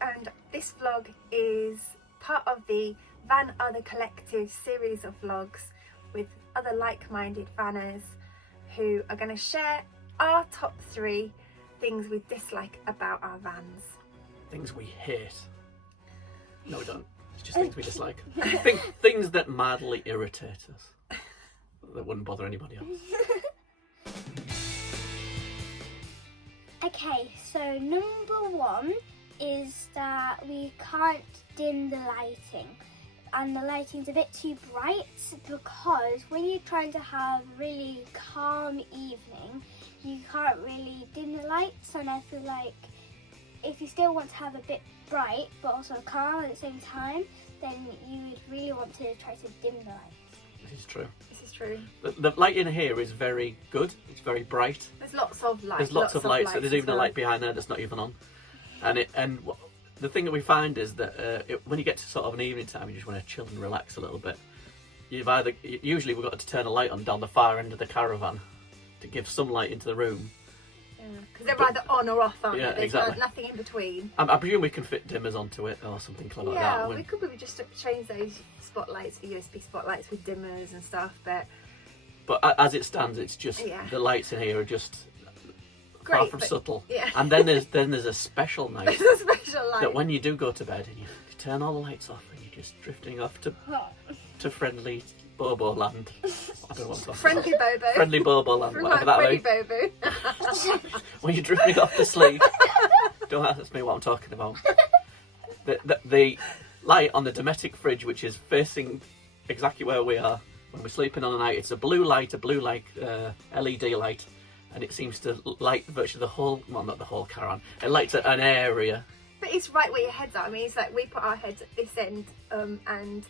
and this vlog is part of the Vanother Collective series of vlogs with other like-minded vanners who are going to share our top 3 things we dislike about our vans. Things we hate. No, we don't. It's just things we dislike. Things that madly irritate us. That wouldn't bother anybody else. Okay, so number 1 is that we can't dim the lighting, and the lighting's a bit too bright because when you're trying to have a really calm evening, you can't really dim the lights, and I feel like if you still want to have a bit bright but also calm at the same time, then you would really want to try to dim the lights. This is true. This is true. The light in here is very good. It's very bright. There's lots of light. There's lots of lights. There's even a light behind there that's not even on. And the thing that we find is that when you get to sort of an evening time, you just want to chill and relax a little bit. Usually we've got to turn a light on down the far end of the caravan to give some light into the room. Because they're either on or off, aren't Yeah, they? There's exactly. nothing in between. I presume we can fit dimmers onto it or something clever like that. Yeah, we could probably just change those spotlights for USB spotlights with dimmers and stuff, but as it stands, it's just the lights in here are just great, far from subtle. Yeah. And then there's a special night there's a special light that when you do go to bed and you turn all the lights off and you're just drifting off to friendly Bobo land. I don't know what I'm talking Friendly about. Bobo. Friendly Bobo land, whatever that Friendly means. Bobo. When you're drifting off to sleep. Don't ask me what I'm talking about. The light on the domestic fridge, which is facing exactly where we are when we're sleeping on the night, it's a blue light LED light, and it seems to light virtually the whole, well, not the whole caravan, it lights an area. But it's right where your heads are. I mean, it's like we put our heads at this end and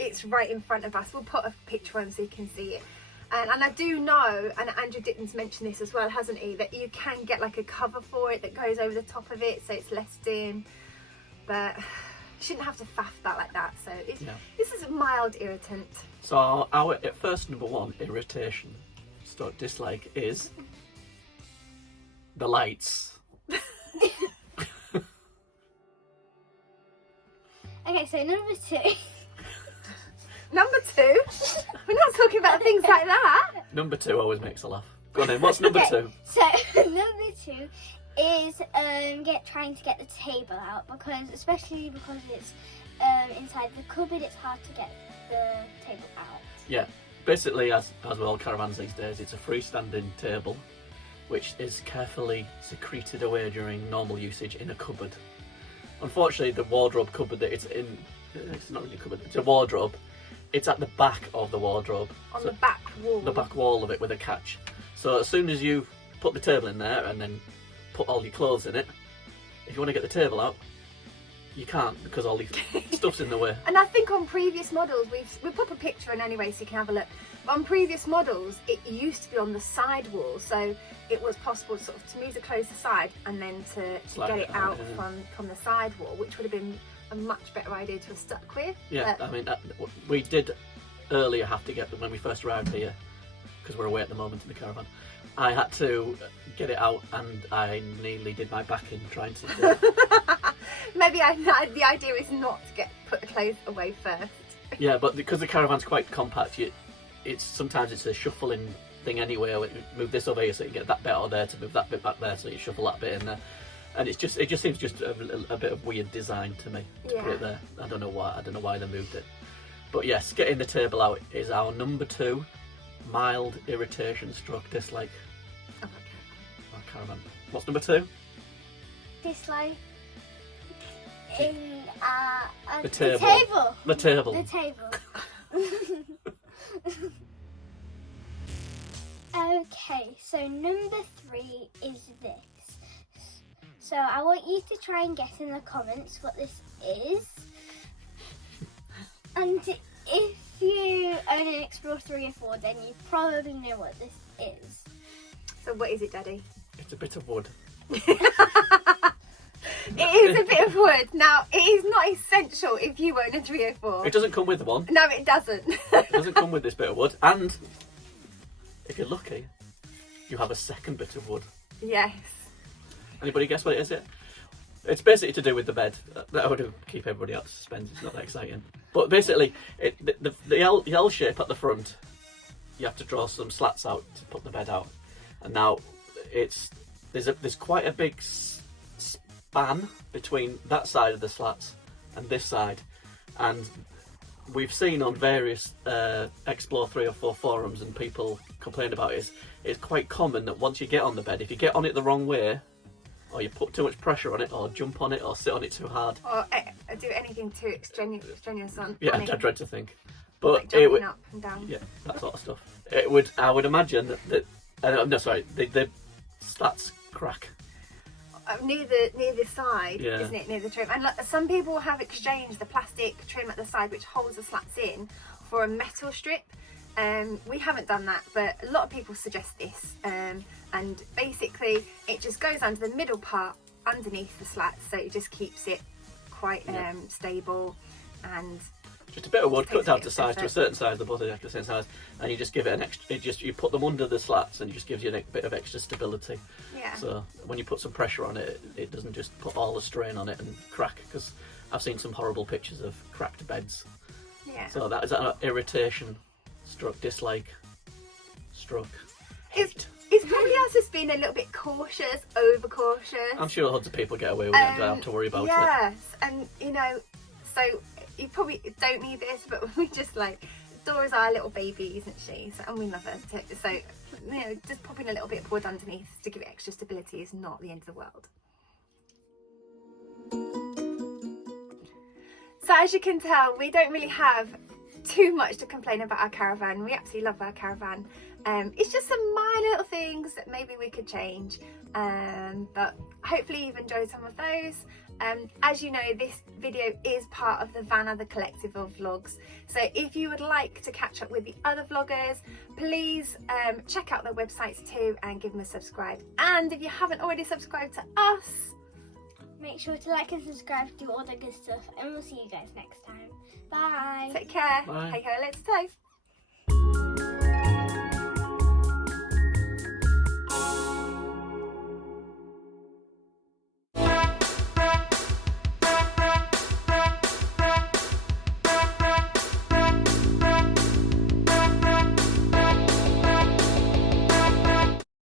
it's right in front of us. We'll put a picture on so you can see it. And I do know, and Andrew Ditton's mentioned this as well, hasn't he, that you can get like a cover for it that goes over the top of it so it's less dim. But you shouldn't have to faff that like that. So this is a mild irritant. So our first number 1 irritation, dislike, is the lights. Okay, so number 2. Number 2? We're not talking about things like that. Number 2 always makes a laugh. Go on then, what's number 2? So number 2 is trying to get the table out, especially because it's inside the cupboard, it's hard to get the table out. Yeah, basically as with all caravans these days, it's a freestanding table which is carefully secreted away during normal usage in a cupboard. Unfortunately, the wardrobe cupboard that it's in, it's not really a cupboard, it's a wardrobe. It's at the back of the wardrobe. On the back wall. The back wall of it with a catch. So as soon as you put the table in there and then put all your clothes in it, if you want to get the table out, you can't because all the stuff's in the way. And I think on previous models, we'll pop a picture in anyway so you can have a look. But on previous models, it used to be on the side wall, so it was possible sort of to move the clothes aside and then to get it out from the side wall, which would have been a much better idea to have stuck with. Yeah, I mean, we did earlier have to get them when we first arrived here, because we're away at the moment in the caravan. I had to get it out and I nearly did my back in trying to do it. Maybe the idea is not to put the clothes away first. Yeah, but because the caravan's quite compact, sometimes it's a shuffling thing anyway. Move this over here so you get that bit out there to move that bit back there, so you shuffle that bit in there. And it just seems just a bit of weird design to me to put it there. I don't know why they moved it. But yes, getting the table out is our number 2 mild irritation / dislike. Oh, Our caravan. What's number 2? Dislike in the table. The table. The table. Okay, so number 3 is this. So I want you to try and guess in the comments what this is. And if you own an Xplore 3 or 4, then you probably know what this is. So what is it, Daddy? It's a bit of wood. It is a bit of wood. Now, it is not essential if you own a 304. It doesn't come with one. No, it doesn't. It doesn't come with this bit of wood. And if you're lucky, you have a second bit of wood. Yes. Anybody guess what it is yet? It's basically to do with the bed. That would keep everybody out of suspense. It's not that exciting. But basically, the L shape at the front, you have to draw some slats out to put the bed out. And now there's quite a big span between that side of the slats and this side. And we've seen on various Xplore 3 or 4 forums, and people complain about it, it's quite common that once you get on the bed, if you get on it the wrong way, or you put too much pressure on it, or jump on it, or sit on it too hard, or do anything too strenuous on yeah, it. I dread to think. But like jumping up and down. Yeah, that sort of stuff. I would imagine that the slats crack. Near the side, Yeah. isn't it? Near the trim. And some people have exchanged the plastic trim at the side, which holds the slats in, for a metal strip. We haven't done that, but a lot of people suggest this. And basically, it just goes under the middle part underneath the slats, so it just keeps it quite stable. And just a bit of wood cut down to effort. size, to a certain size, the both are the same size, and you just give it an extra. You put them under the slats, and it just gives you a bit of extra stability. Yeah. So when you put some pressure on it, it doesn't just put all the strain on it and crack. Because I've seen some horrible pictures of cracked beds. Yeah. So is that an irritation, stroke dislike, stroke hate? It's probably us just being a little bit cautious, over cautious. I'm sure loads of people get away with it and don't have to worry about it. Yes, and so you probably don't need this, but we just Dora's our little baby, isn't she? So, and we love her. So just popping a little bit of wood underneath to give it extra stability is not the end of the world. So as you can tell, we don't really have too much to complain about our caravan. We absolutely love our caravan. It's just some minor little things that maybe we could change, but hopefully you've enjoyed some of those. As you know, this video is part of the Vanother collective of vlogs, so if you would like to catch up with the other vloggers, please check out their websites too and give them a subscribe. And if you haven't already subscribed to us, make sure to like and subscribe, do all the good stuff, and we'll see you guys next time. Bye. take care. Bye. Hey ho, let's toast.